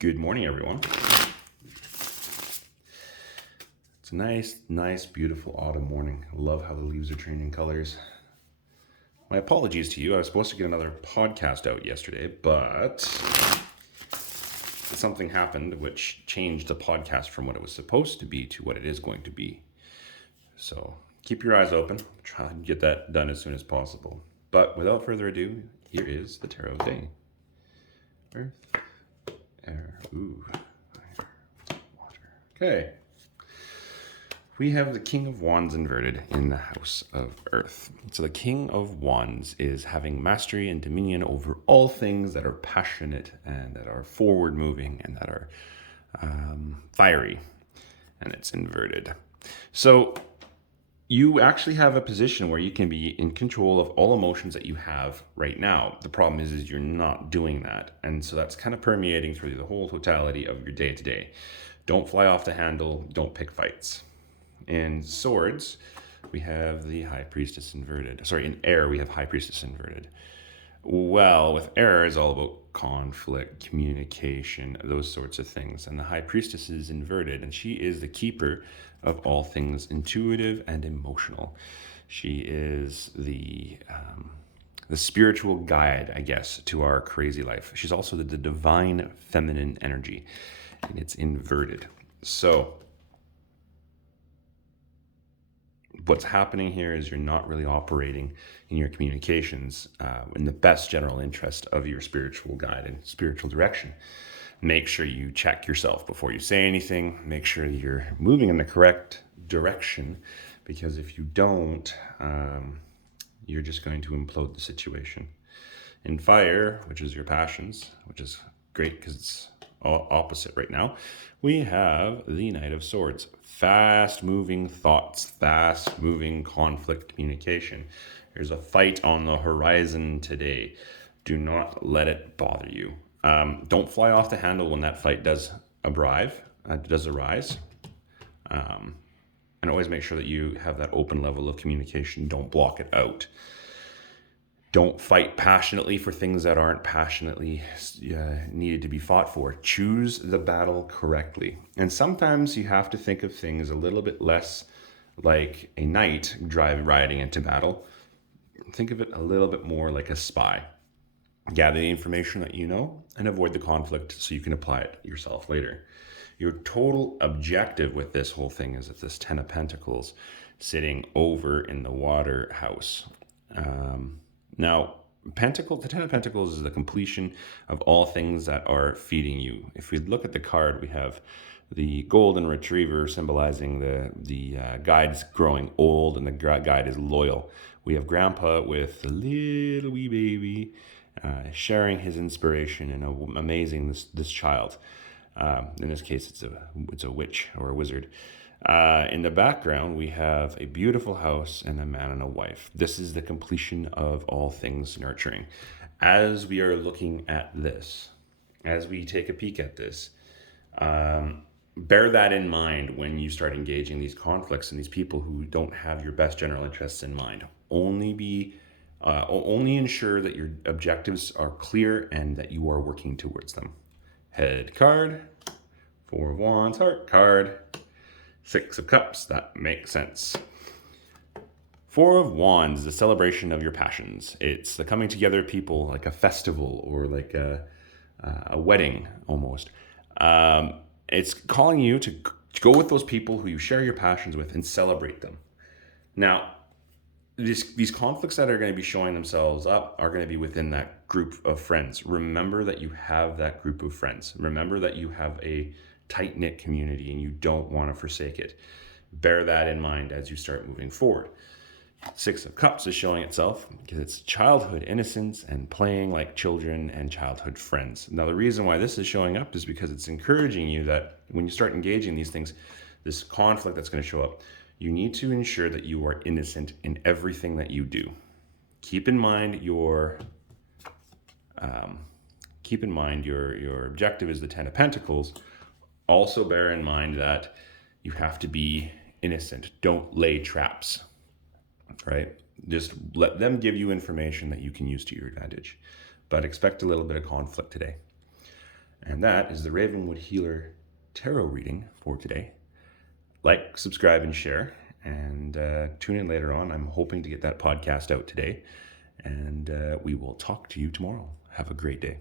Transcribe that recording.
Good morning, everyone. It's a nice, beautiful autumn morning. I love how the leaves are changing colors. My apologies to you. I was supposed to get another podcast out yesterday, but something happened which changed the podcast from what it was supposed to be to what it is going to be. So keep your eyes open. Try and get that done as soon as possible. But without further ado, here is the tarot of the day. Earth, air, fire, water. Okay. We have the King of Wands inverted in the House of Earth. So the King of Wands is having mastery and dominion over all things that are passionate and that are forward-moving and that are fiery, and it's inverted. So you actually have a position where you can be in control of all emotions that you have right now. The problem is you're not doing that. And so that's kind of permeating through the whole totality of your day-to-day. Don't fly off the handle. Don't pick fights. In swords, we have the High Priestess inverted. Sorry, in air, we have High Priestess inverted. Well, with air, it's all about conflict, communication, those sorts of things. And the High Priestess is inverted, and she is the keeper of all things intuitive and emotional. She is the spiritual guide, I guess, to our crazy life. She's also the divine feminine energy, and it's inverted. So what's happening here is you're not really operating in your communications in the best general interest of your spiritual guide and spiritual direction. Make sure you check yourself before you say anything. Make sure you're moving in the correct direction, because if you don't, you're just going to implode the situation. In fire, which is your passions, which is great because it's opposite right now, we have the Knight of Swords. Fast-moving thoughts, fast-moving conflict communication. There's a fight on the horizon today. Do not let it bother you. Don't fly off the handle when that fight does arise. And always make sure that you have that open level of communication. Don't block it out. Don't fight passionately for things that aren't passionately needed to be fought for. Choose the battle correctly. And sometimes you have to think of things a little bit less like a knight riding into battle. Think of it a little bit more like a spy. Gather the information that you know and avoid the conflict so you can apply it yourself later. Your total objective with this whole thing is that this Ten of Pentacles sitting over in the water house. Now, the Ten of Pentacles is the completion of all things that are feeding you. If we look at the card, we have the golden retriever symbolizing the guide's growing old, and the guide is loyal. We have grandpa with the little wee baby sharing his inspiration and amazing this child. In this case, it's a witch or a wizard. In the background, we have a beautiful house and a man and a wife. This is the completion of all things nurturing. As we are looking at this, as we take a peek at this, bear that in mind when you start engaging these conflicts and these people who don't have your best general interests in mind. Only ensure that your objectives are clear and that you are working towards them. Head card, Four of Wands, heart card, Six of Cups, that makes sense. Four of Wands is a celebration of your passions. It's the coming together of people, like a festival or like a wedding almost. It's calling you to go with those people who you share your passions with and celebrate them. Now, these conflicts that are going to be showing themselves up are going to be within that group of friends. Remember that you have that group of friends. Remember that you have a tight-knit community and you don't want to forsake it. Bear that in mind as you start moving forward. Six of Cups is showing itself because it's childhood innocence and playing like children and childhood friends. Now, the reason why this is showing up is because it's encouraging you that when you start engaging these things, this conflict that's going to show up, you need to ensure that you are innocent in everything that you do. Keep in mind your objective is the Ten of Pentacles. Also bear in mind that you have to be innocent. Don't lay traps, right? Just let them give you information that you can use to your advantage. But expect a little bit of conflict today. And that is the Ravenwood Healer tarot reading for today. Like, subscribe, and share. And tune in later on. I'm hoping to get that podcast out today. And we will talk to you tomorrow. Have a great day.